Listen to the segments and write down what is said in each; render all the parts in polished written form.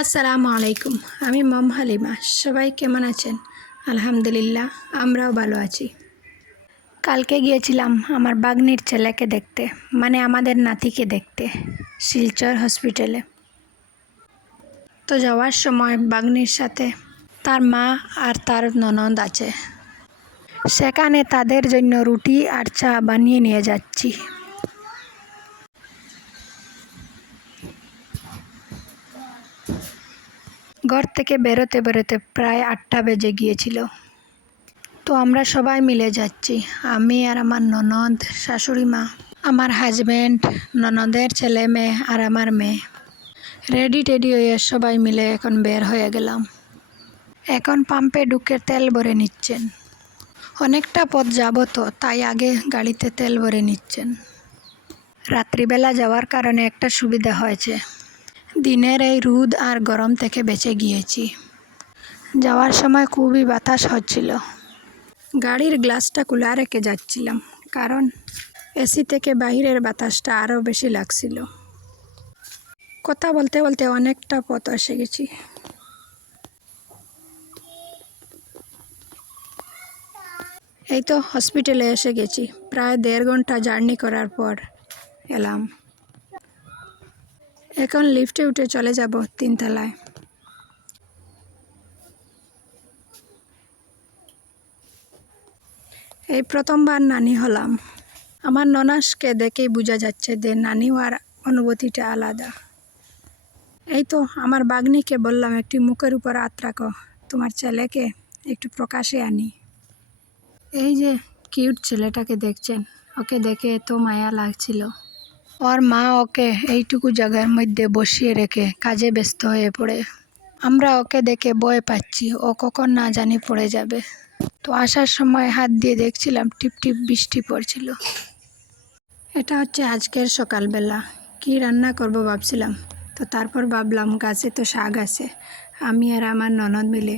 আসসালামু আলাইকুম। আমি মম হালিমা। সবাই কেমন আছেন? আলহামদুলিল্লাহ, আমরাও ভালো আছি। কালকে গিয়েছিলাম আমার বাগ্নির ছেলেকে দেখতে, মানে আমাদের নাতিকে দেখতে, শিলচর হসপিটালে। তো যাওয়ার সময় বাগ্নির সাথে তার মা আর তার ননদ আছে। সেখানে তাদের জন্য রুটি আর চা বানিয়ে নিয়ে যাচ্ছি। ঘর থেকে বেরোতে বেরোতে প্রায় 8টা বেজে গিয়েছিল। তো আমরা সবাই মিলে যাচ্ছি, আমি আর আমার ননদ, শাশুড়ি মা, আমার হাজব্যান্ড, ননদের ছেলে মেয়ে আর আমার মেয়ে। রেডি টেডি হয়ে সবাই মিলে এখন বের হয়ে গেলাম। এখন পাম্পে ঢুকে তেল ভরে নিচ্ছেন। অনেকটা পথ যাব, তো তাই আগে গাড়িতে তেল ভরে নিচ্ছেন। রাত্রিবেলা যাওয়ার কারণে একটা সুবিধা হয়েছে, দিনের এই রোদ আর গরম থেকে বেঁচে গিয়েছি। যাওয়ার সময় খুবই বাতাস হচ্ছিল। গাড়ির গ্লাসটা খোলা রেখে যাচ্ছিলাম, কারণ এসি থেকে বাইরের বাতাসটা আরও বেশি লাগছিল। কথা বলতে বলতে অনেকটা পথ এসে গেছি। এই তো হসপিটালে এসে গেছি। প্রায় 1.5 ঘন্টা জার্নি করার পর এলাম। এখন লিফটে উঠে চলে যাব 3 তলায়। এই প্রথমবার নানি হলাম। আমার ননাসকে দেখেই বোঝা যাচ্ছে যে নানি হওয়ার অনুভূতিটা আলাদা। এই তো আমার বাগ্নিকে বললাম, একটু মুখের উপর হাত রাখো, তোমার ছেলেকে একটু প্রকাশে আনি। এই যে কিউট ছেলেটাকে দেখছেন, ওকে দেখে এত মায়া লাগছিল। ওর মা ওকে এইটুকু জায়গার মধ্যে বসিয়ে রেখে কাজে ব্যস্ত হয়ে পড়ে। আমরা ওকে দেখে ভয় পাচ্ছি, ও কখন না জানি পড়ে যাবে। তো আসার সময় হাত দিয়ে দেখছিলাম টিপ টিপ বৃষ্টি পড়ছিল। এটা হচ্ছে আজকের সকালবেলা। কি রান্না করব ভাবছিলাম, তো তারপর ভাবলাম গাছে তো শাক আছে, আমি আর আমার ননদ মিলে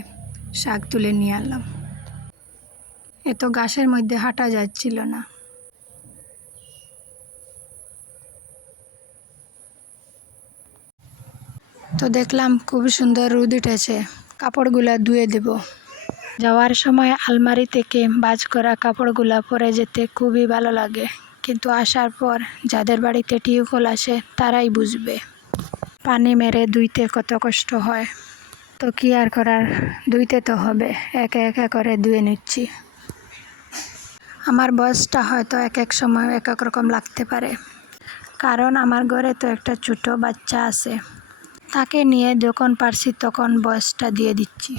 শাক তুলে নিয়ে আনলাম। এত গাছের মধ্যে হাঁটা যাচ্ছিল না। তো দেখলাম খুবই সুন্দর রোদ উঠেছে, কাপড়গুলা ধুয়ে দেব। যাওয়ার সময় আলমারি থেকে ভাঁজ করা কাপড়গুলা পরে যেতে খুবই ভালো লাগে, কিন্তু আসার পর যাদের বাড়িতে টিউবওয়েল আসে তারাই বুঝবে পানি মেরে ধুইতে কত কষ্ট হয়। তো কি আর করার, ধুইতে তো হবে। একে একে করে ধুয়ে নিচ্ছি। আমার বয়সটা হয়তো এক এক সময় এক এক রকম লাগতে পারে, কারণ আমার ঘরে তো একটা ছোট বাচ্চা আছে। তাকে নিয়ে যখন পারছি তখন বয়সটা দিয়ে দিচ্ছি।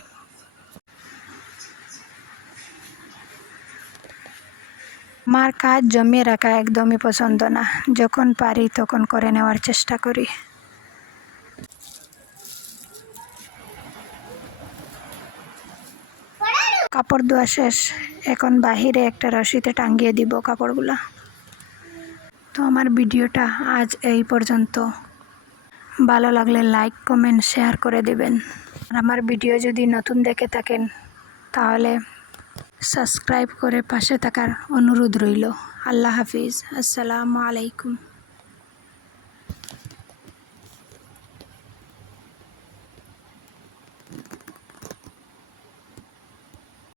আমার কাজ জমিয়ে রাখা একদমই পছন্দ না, যখন পারি তখন করে নেওয়ার চেষ্টা করি। কাপড় ধোয়া শেষ, এখন বাহিরে একটা রশিতে টাঙিয়ে দিব কাপড়গুলা। তো আমার ভিডিওটা আজ এই পর্যন্ত। ভালো লাগলে লাইক, কমেন্ট, শেয়ার করে দিবেন। আর আমার ভিডিও যদি নতুন দেখে থাকেন তাহলে সাবস্ক্রাইব করে পাশে থাকার অনুরোধ রইল। আল্লাহ হাফিজ। আসসালামু আলাইকুম।